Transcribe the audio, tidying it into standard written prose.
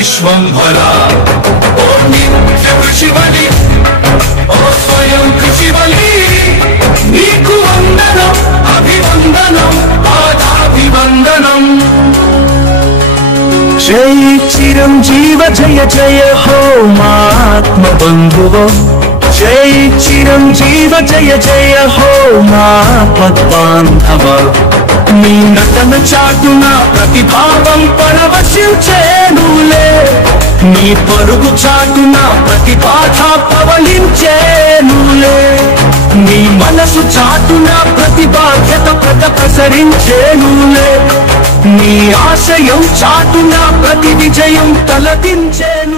విశ్వంభరా ఓ నిత్య కృషివలి ఓ స్వయం కృషివలి నీకు వందనం అభివందనం పాదాభివందనం జై చిరంజీవ జయ జయ హో మాత్మ బంధువో జై చిరంజీవ జయ జయ హో మా పద్బాంధవ నీ నటన చాటున ప్రతిభావం పరవశించేనులే నీ పరుగు చాటున ప్రతిపాఠ పవలించేనులే నీ మనసు చాటున ప్రతిభాగ్యత ప్రసరించేనులే నీ ఆశయం చాటున ప్రతి విజయం తలదించేను